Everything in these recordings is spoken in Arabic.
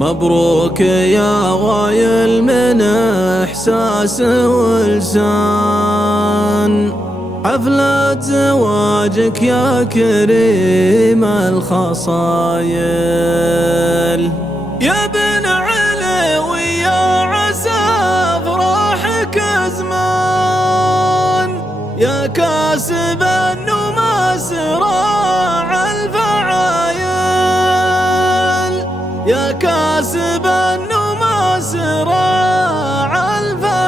مبروك يا غايل من إحساس ولسان، حفلة زواجك يا كريم الخصايل. يا بن علوي يا عسى افراحك ازمان، يا كاسب النما سراع الفعايل، يا كاسب النما سراع الفعايل.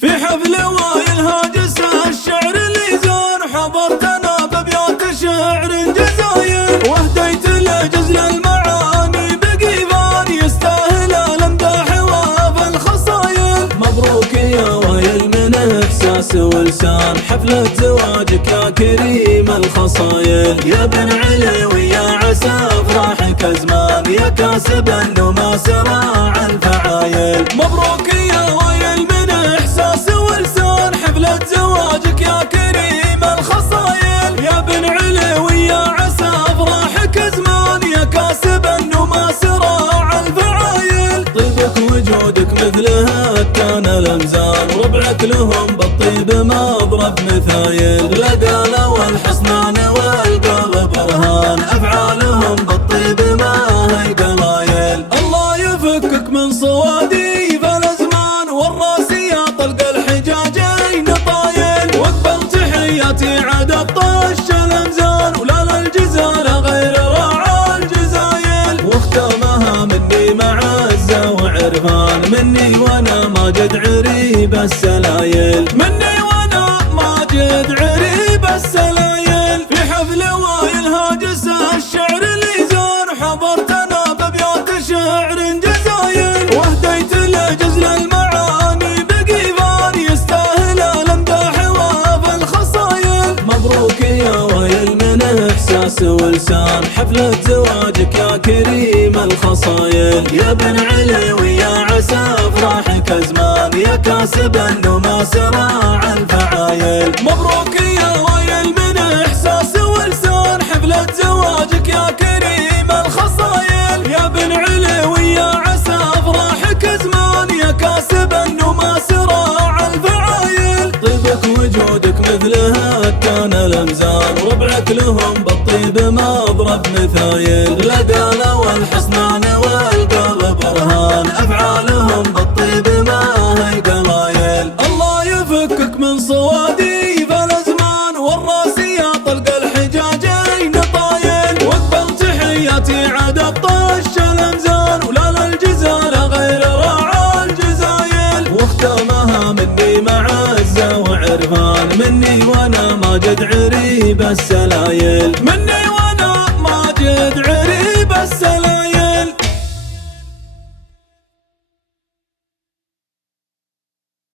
في حفل وايل هاجس الشعر اللي زار، حضرتنا بابيات شعر جزاير، واهديت الجزل المعاني بقيفان، يستاهل الامداح وافى الخصايل. مبروك يا وايل من احساس ولسان، حفلة زواجك يا كريم الخصايل. يا بن علوي يا عسى افراحك ازمان، يا كاسب النما سراع الفعايل. مبروك يا وايل من احساس ولسان، حفلة زواجك يا كريم الخصايل. يا بن علوي يا عسى افراحك ازمان، يا كاسب النما سراع الفعايل. طيبك وجودك مثلها كان الامزان، ربعك لهم بالطيب مضرب مثايل. لقاله والحصنان والقلب برهان، افعالهم بالطيب ما هي قلايل. الله يفكك من صواديف الازمان، والراسي طلق الحجاجين طايل. واقبل تحياتي عاد الطش الامزان، ولا للجزال غير راعى الجزايل. واختامها مني معزة وعرفان، مني وانا ماجد عريب السلايل، مني وانا ماجد عريب السلايل. في حفل وايل هاجس الشعر اللي زار، حضرتنا بابيات شعر جزايل، واهديت الجزل المعاني بقيفان، يستاهل الامداح وافى الخصايل. مبروك يا وايل من احساس ولسان، حفلة زواجك يا كريم الخصايل. يا بن علوي يا عسى افراحك ازمان، يا كاسب النما سراع الفعايل. مبروك يا وايل من احساس ولسان، حفلة زواجك يا كريم الخصايل. يا بن علوي يا عسى افراحك ازمان، يا كاسب النما سراع الفعايل. طيبك وجودك مثلها كان الامزان، ربعك لهم بالطيب مضرب مثايل. لقاله والحصنان والقلب برهان، افعالهم بالطيب ما هي قلايل. الله يفكك من صواديف الازمان، والراسي طلق الحجاجين طايل. واقبل تحياتي عاد الطش الامزان، ولا للجزال غير راعى الجزايل. واختامها مني معزة وعرفان، مني وانا ماجد عريب السلايل، مني